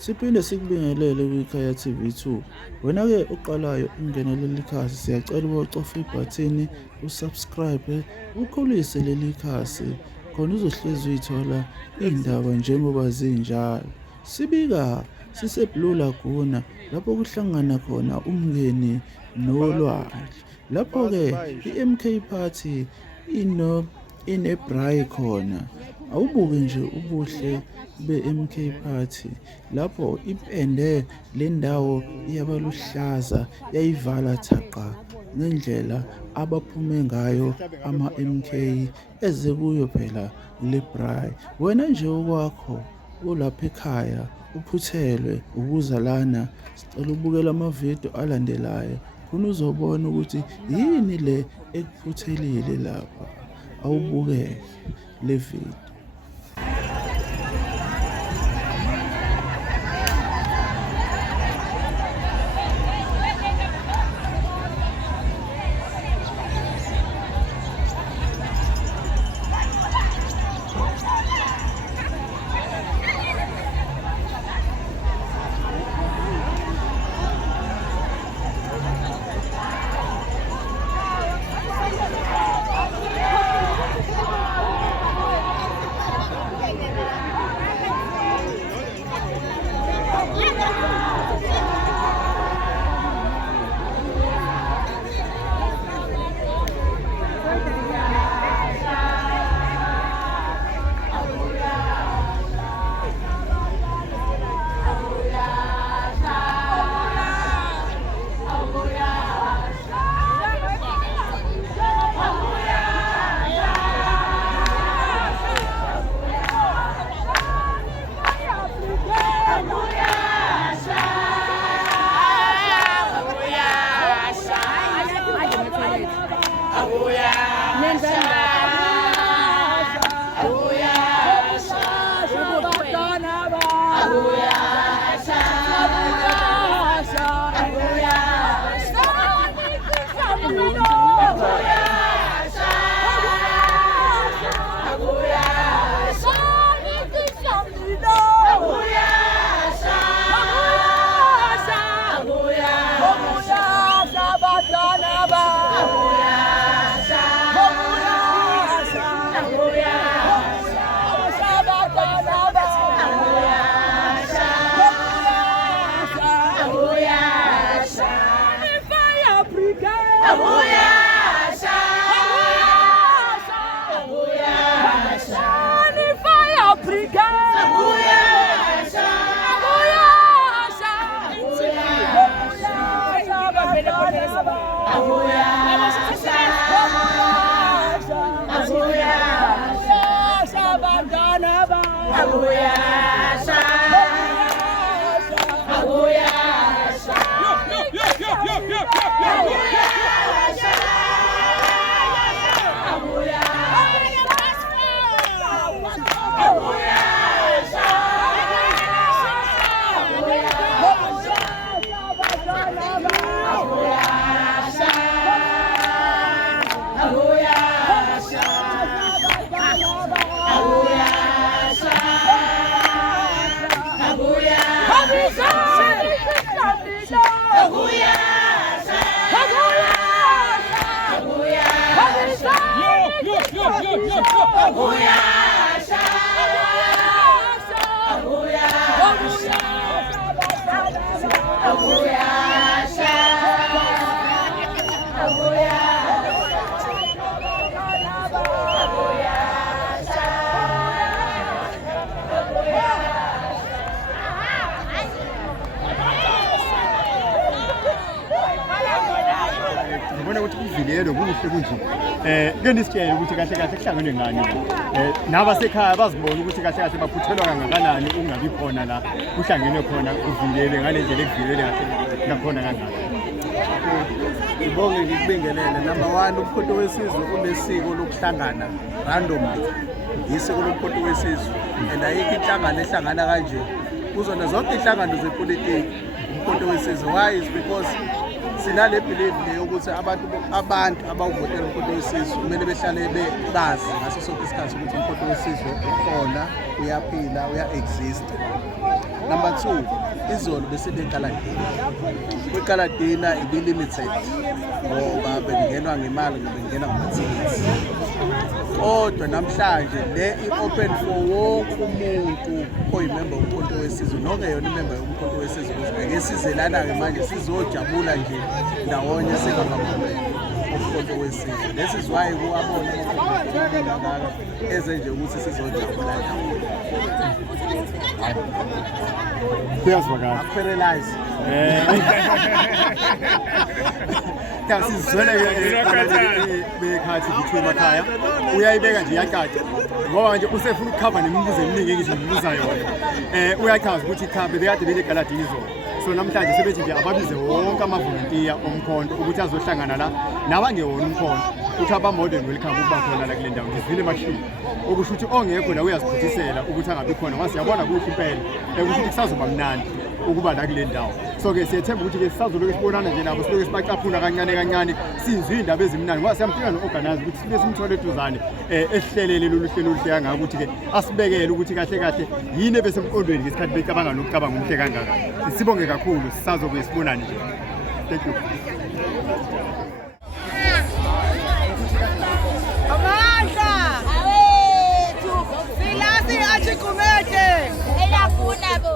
Siphinde sikubingelele kwiKhaya TV2. Wena-ke uqalayo ukungena leli khasi, siyacela ucofa ibhathini usubscribe, ukhulise leli khasi khona uzohlezi uyithola iy'ndaba njengoba zinjalo. Sibika sise-Blue Lagoon lapho kuhlangana khona umngeni nolwandle. Lapho-ke i-MK Party ine-braai khona. Awubuke nje ubuhle be-MK Party lapho ipende le ndawo yabaluhlaza yayivala thaqa ngendlela abaphume ngayo ama-MK eze kuyo phela le braai. Wena nje okwakho ulapha ekhaya uphuthelwe ukuzalana, sicela ubukela amavidiyo alandelayo khona uzobona ukuthi yini le ekuphuthelile lapha. Awubukeke le video. Ngibona ukuthi kuvilelo kuhle kunje. Ke nisitshela ukuthi kahle kahle kuhlangene ngani. Nabasekhaya bazibona ukuthi kahle kahle baphuthelwa kangakanani ungabi khona la. Kuhlangene khona kuvilele ngale ndlela ekuvilele kahle nakhona kangakanani. Ngibonge ngikubingelele. Number 1, umphoto wesizwe unesiko lokuhlangana randomly. Isiko lomphoto wesizwe. And ayikho inhlangano ehlangana kanje. Kuzona zonke inhlangano zepolitiki umphoto wesizwe. Why is because sinale belief le ukuthi abantu abawuvotela umphoto wesizwe kumele behlale bebazi ngaso sonke isikhathi ukuthi umphoto wesizwe ukhona, uyaphila, uya-exist. Number 2, izolo besinekaladina. Kwekaladina ibi-limited ngoba bengenwa ngemali bengenwa ngamathikithi. Kodwa namhlanje le i-open for wonke umuntu oyimember womkhonto wesizwe nongeyona imember yomkhonto wesizwe ukuthi ake sizelana-ke manje sizojabula nje ndawonye singamamember omkhonto wesizwe. This is why kuwabona ngakaka eze nje ukuthi sizojabula ndawonye. Kuyazwakala. Akupherelize. Sizwele bekhathi ngithiwe emakhaya uyayibeka nje iyacaca ngoba nje usefuna ukukhava nemibuzo eminingi engithi ngibuza yona. Uyachaza ukuthi ikhambe bekade belegaladini izolo. So namhlanje sebethi nje ababize wonke amavolontiya omkhonto ukuthi azohlangana la nabangewona umkhonto ukuthi abamodern welcome ukuba khona la kule ndawo ngizwile emashini okusho ukuthi ongekho la uyaziphuthisela ukuthi angabi khona ngoba siyabona kuhle impela ukuthi kusazoba mnandi ukuba la kule ndawo. So ke siyethemba ukuthi ke sisazoloke sibonana nje nabo siloke sibacaphuna kancane kancane sizwe indaba ezimnandi ngoba siyamdinga no-organize ukuthi sibe simthole eduzane esihlelele lolu hlelo oluhle kangaka ukuthi ke asibekele ukuthi kahle kahle yini ebesemqondweni ngesikhathi becabanga nokucabanga umhle kangaka. Sibonge kakhulu sisazobe sibonane nje. Thank you. Amandla awethu filasi achikumete elafuna bo.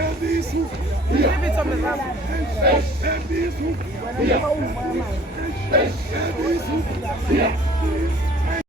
Elvisu Ibithombe zakho. Yeah.